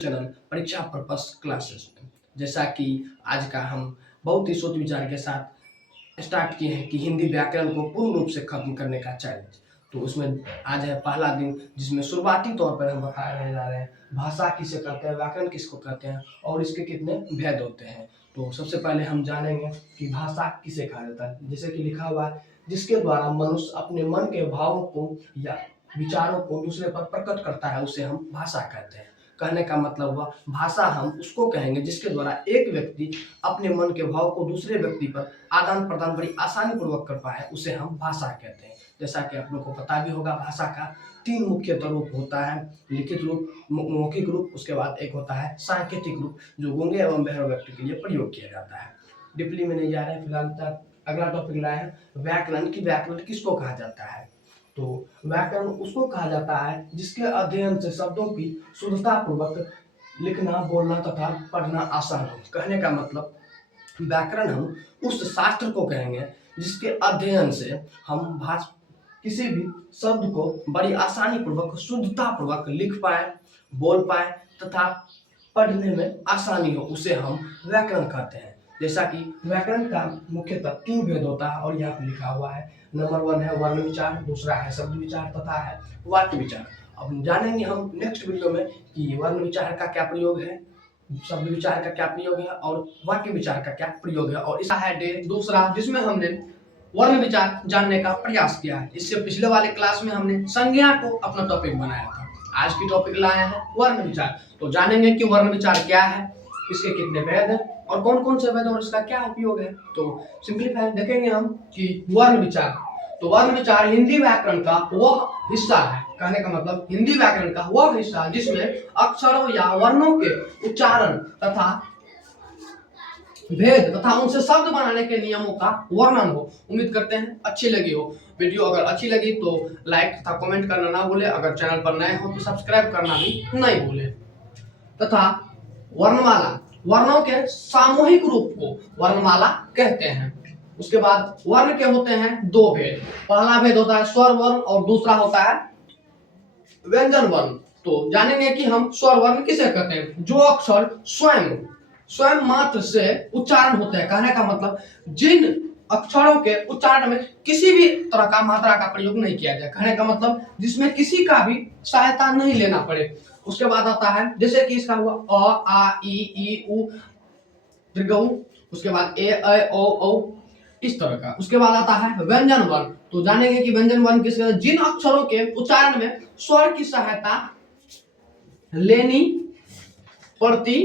Channel परीक्षा purpose classes में। जैसा कि आज का हम बहुत ही सोच विचार के साथ स्टार्ट किए हैं कि हिंदी व्याकरण को पूर्ण रूप से खत्म करने का चैलेंज। तो उसमें आज है पहला दिन, जिसमें शुरुआती तौर पर हम बताने जा रहे हैं भाषा किसे कहते हैं, व्याकरण किसको कहते हैं और इसके कितने भेद होते हैं। तो सबसे पहले हम जानेंगे कि भाषा किसे कहा जाता है। जैसे कि लिखा हुआ है, जिसके द्वारा मनुष्य अपने मन के भावों को या विचारों को दूसरे पर प्रकट करता है, उसे हम भाषा कहते हैं। कहने का मतलब हुआ, भाषा हम उसको कहेंगे जिसके द्वारा एक व्यक्ति अपने मन के भाव को दूसरे व्यक्ति पर आदान प्रदान बड़ी आसानी पूर्वक कर पाए, उसे हम भाषा कहते हैं। जैसा कि आप लोग को पता भी होगा, भाषा का 3 मुख्यतः रूप होता है, लिखित रूप, मौखिक रूप, उसके बाद एक होता है सांकेतिक रूप, जो गूंगे एवं बहरे व्यक्ति के लिए प्रयोग किया जाता है। डिपली में नहीं जा रहे हैं फिलहाल तक। अगला टॉपिक लाए हैं व्याकरण की। व्याकरण किसको कहा जाता है? तो व्याकरण उसको कहा जाता है जिसके अध्ययन से शब्दों की शुद्धता पूर्वक लिखना, बोलना तथा पढ़ना आसान हो। कहने का मतलब, व्याकरण हम उस शास्त्र को कहेंगे जिसके अध्ययन से हम किसी भी शब्द को बड़ी आसानी पूर्वक, शुद्धता पूर्वक लिख पाए, बोल पाए तथा पढ़ने में आसानी हो, उसे हम व्याकरण कहते हैं। जैसा कि व्याकरण का मुख्यतः 3 भेद होता है और यहाँ पे लिखा हुआ है। नंबर 1 है वर्ण विचार, दूसरा है शब्द विचार तथा है वाक्य विचार। अब जानेंगे हम नेक्स्ट वीडियो में कि वर्ण विचार का क्या प्रयोग है, शब्द विचार का क्या प्रयोग है और वाक्य विचार का क्या प्रयोग है। और इसका है डे दूसरा, जिसमें हमने वर्ण विचार जानने का प्रयास किया है। इससे पिछले वाले क्लास में हमने संज्ञा को अपना टॉपिक बनाया था। आज की टॉपिक लाए हैं वर्ण विचार। तो जानेंगे कि वर्ण विचार क्या है, इसके कितने भेद हैं और कौन कौन से भेद और इसका क्या उपयोग है। तो सिंपलीफाई देखेंगे हम कि वर्ण विचार। तो वर्ण विचार हिंदी व्याकरण का वह हिस्सा है। कहने का मतलब, हिंदी व्याकरण का वह हिस्सा जिसमें अक्षरों या वर्णों के उच्चारण तथा भेद तथा उनसे शब्द बनाने के नियमों का वर्णन हो। उम्मीद करते हैं अच्छी लगी हो वीडियो। अगर अच्छी लगी तो लाइक तथा कमेंट करना ना भूले। अगर चैनल पर नए हो तो सब्सक्राइब करना भी नहीं भूले। तथा वर्णमाला, वर्णों के सामूहिक रूप को वर्णमाला कहते हैं। उसके बाद वर्ण के होते हैं 2 भेद। पहला भेद होता है स्वर वर्ण और दूसरा होता है व्यंजन वर्ण। तो जानेंगे कि हम स्वर वर्ण किसे कहते हैं। जो अक्षर स्वयं मात्र से उच्चारण होते हैं। कहने का मतलब, जिन अक्षरों के उच्चारण में किसी भी तरह का मात्रा का प्रयोग नहीं किया जाए। कहने का मतलब, जिसमें किसी का भी सहायता नहीं लेना पड़े। उसके बाद आता है, जैसे कि इसका हुआ अ, आ, ई, उ, दीर्घ उ, उसके बाद ए, ऐ, ओ, औ, इस तरह का। उसके बाद आता है व्यंजन वर्ण। तो जानेंगे कि व्यंजन वर्ण किसके कहते हैं। जिन अक्षरों के उच्चारण में स्वर की सहायता लेनी पड़ती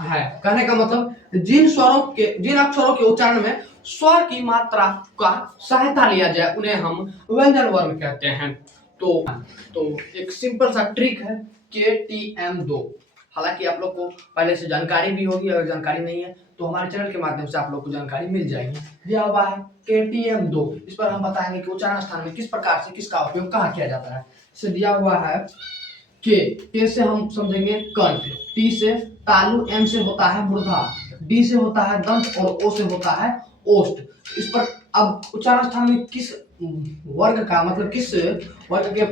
है। कहने का मतलब, जिन अक्षरों के उच्चारण में स्वर की मात्रा का सहायता लिया जाए, उन्हें हम व्यंजन वर्ण कहते हैं। तो एक सिंपल सा ट्रिक है KTM2। हालांकि आप लोग को पहले से जानकारी भी होगी, अगर जानकारी नहीं है तो हमारे चैनल के माध्यम से आप लोग को जानकारी मिल जाएगी। दिया हुआ है KTM2। इस पर हम बताएंगे कि उच्चारण स्थान में किस प्रकार से किसका उपयोग कहाँ किया जाता है। इसे दिया हुआ है के से हम समझेंगे कंठ, टी से तालु, एम से होता है मूर्धा, डी से होता है दंत और ओ से होता है ओष्ठ। इस पर अब उच्चारण स्थान में किस वर्ग का, मतलब किस वर्ग के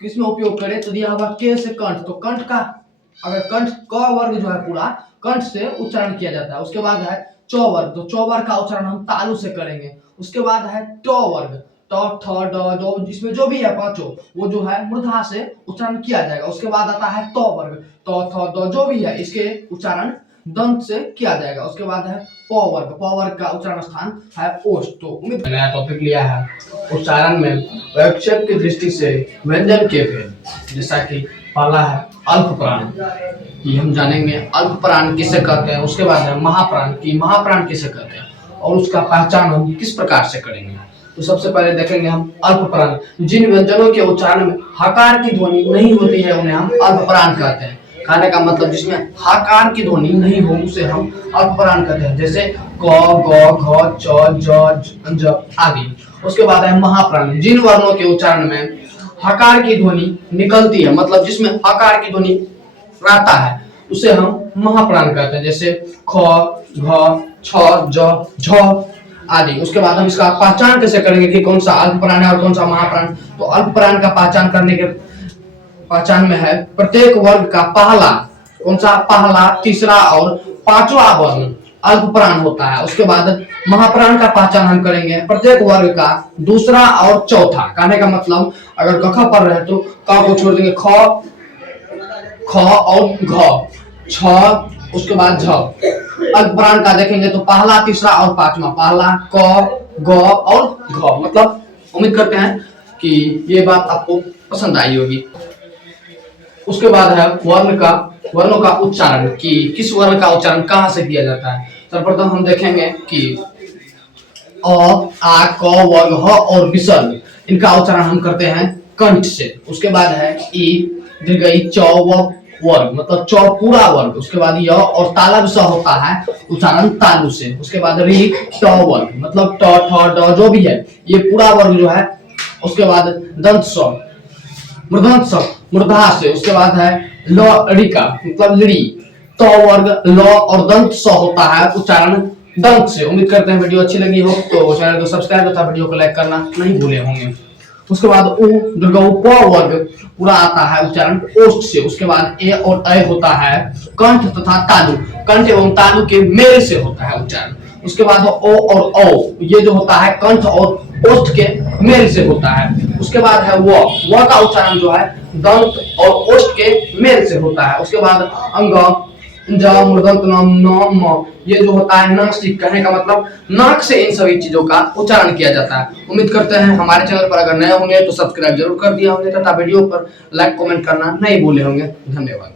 किस में उपयोग करें, तो दिया हुआ के से कंठ। तो कंठ का, अगर कंठ क वर्ग जो है पूरा कंठ से उच्चारण किया जाता है। उसके बाद है च वर्ग। तो च वर्ग का उच्चारण हम तालु से करेंगे। उसके बाद है ट वर्ग, ट, ठ, ड, द, जिसमें जो भी है पांचों, वो जो है मूर्धा से उच्चारण किया जाएगा। उसके बाद आता है त वर्ग, त, थ, द, जो भी है, इसके उच्चारण दंत से किया जाएगा। उसके बाद है प वर्ग। प वर्ग का उच्चारण स्थान है ओष्ठ। तो उम्मीद नया टॉपिक लिया है उच्चारण में वैक्षेप की दृष्टि से व्यंजन के भेद। जैसा कि पहला है अल्प प्राण, ये हम जानेंगे अल्प प्राण किसे कहते हैं। उसके बाद है महाप्राण, की महाप्राण किसे कहते हैं और उसका पहचान हम किस प्रकार से करेंगे। तो सबसे पहले देखेंगे हम अल्प प्राण। जिन व्यंजनों के उच्चारण में हकार की ध्वनि नहीं होती है, उन्हें हम अल्प प्राण कहते हैं। कहने का मतलब, जिसमें हकार की ध्वनि नहीं हो, उसे हम अल्प प्राण कहते हैं। जैसे क, ग, घ, च, ज, ज आदि। उसके बाद है महाप्राण। जिन वर्णों के उच्चारण में हकार की ध्वनि निकलती है, मतलब जिसमें हकार की ध्वनि रहता है, उसे हम महाप्राण कहते हैं। जैसे ख, घ, छ, ज, झ आदि। उसके बाद हम इसका पहचान कैसे करेंगे कि कौन सा अल्प प्राण है और कौन सा महाप्राण। तो अल्प प्राण का पहचान करने के पहचान में है प्रत्येक वर्ग का पहला, कौन सा पहला, तीसरा और पांचवा वर्ण अल्प प्राण होता है। उसके बाद महाप्राण का पहचान हम करेंगे प्रत्येक वर्ग का दूसरा और चौथा। कहने का मतलब अगर क ख पढ़ रहे हैं तो क को छोड़ देंगे, ख और घ, छ, उसके बाद झ। अल्प प्राण का देखेंगे तो पहला, तीसरा और पांचवा, पहला, क, ग और घ। मतलब उम्मीद करते हैं कि ये बात आपको पसंद आई होगी। उसके बाद है वर्णों का उच्चारण, कि किस वर्ण का उच्चारण कहाँ से किया जाता है। सर्वप्रथम हम देखेंगे कि अ, आ, क वर्ग, ह और विसर्ग, इनका उच्चारण हम करते हैं कंठ से। उसके बाद है ई, दीर्घ ई, च वर्ग, मतलब च पूरा वर्ग। उसके बाद य और ताला विषय होता है उच्चारण तालु से। उसके बाद री, ट वर्ग, मतलब ट, ठ, ड जो भी है ये पूरा वर्ग जो है। उसके बाद दंत स, मूर्धन्य स, मूर्धा से। उसके बाद है ल, ऋका, मतलब लड़ी, त वर्ग, ल और दंत स होता है उच्चारण दंत से। उम्मीद करते हैं वीडियो अच्छी लगी हो तो चैनल को सब्सक्राइब तथा वीडियो को लाइक करना नहीं भूले होंगे। उसके बाद उ, दीर्घ उ, प वर्ग पूरा आता है उच्चारण ओष्ठ से। उसके बाद ए और अ होता है कंठ तथा तालु, कंठ एवं तालु के मेल से होता है उच्चारण। उसके बाद ओ और औ, ये जो होता है कंठ और ओष्ठ के मेल से होता है। उसके बाद है व का उच्चारण जो है दंत और ओष्ठ के मेल से होता है। उसके बाद अंग, ज, मूर्धन्य न, म, ये जो होता है नासिक, कहने का मतलब नाक से इन सभी चीजों का उच्चारण किया जाता है। उम्मीद करते हैं हमारे चैनल पर अगर नए होंगे तो सब्सक्राइब जरूर कर दिया होंगे तथा वीडियो पर लाइक कमेंट करना नहीं भूले होंगे। धन्यवाद।